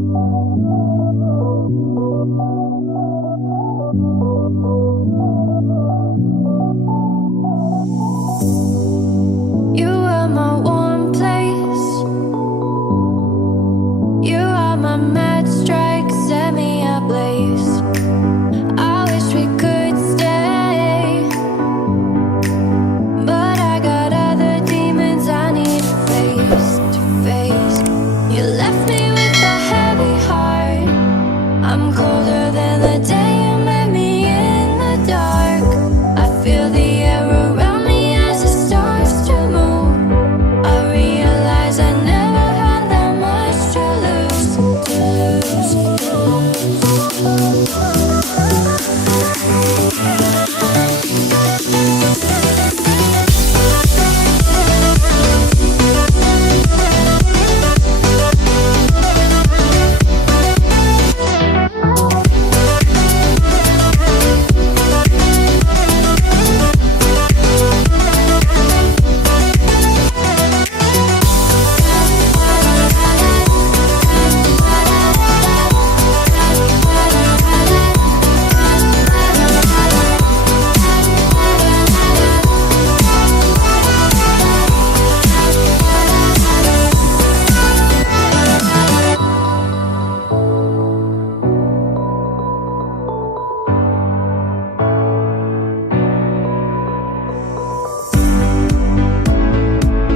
You are my warm place. You are my mad strike, set me ablaze. I wish we could stay, but I got other demons I need face to face. You left me with a heavy heart. I'm colder than the day you met me in the dark. I feel the air around me as it starts to move. I realize I never had that much to lose,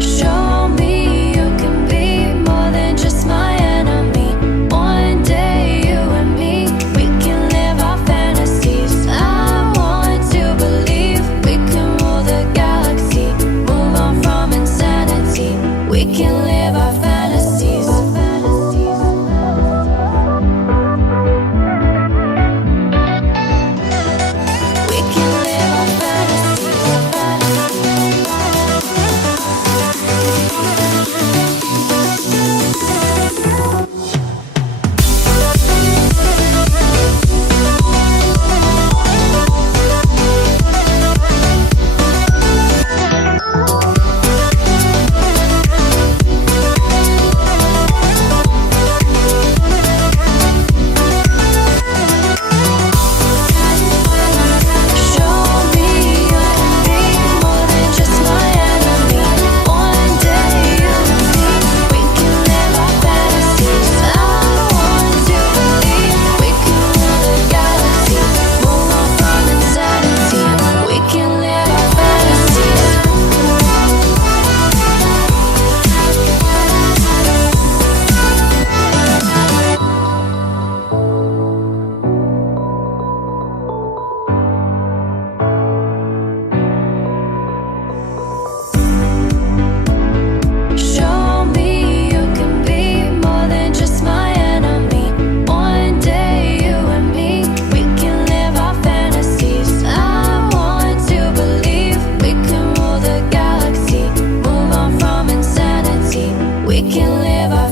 show me you can be more than just my enemy. One day you and me, we can live our fantasies. I want to believe we can rule the galaxy, move on from insanity. We can live our fantasies. We can live our Show me you can be more than just my enemy. One day you and me, we can live our fantasies. I want to believe we can rule the galaxy, move on from insanity. We can live our fantasies. Show me you can be more than just my enemy. One day you and me, we can live our fantasies. I want to believe we can rule the galaxy, move on from insanity. We can live our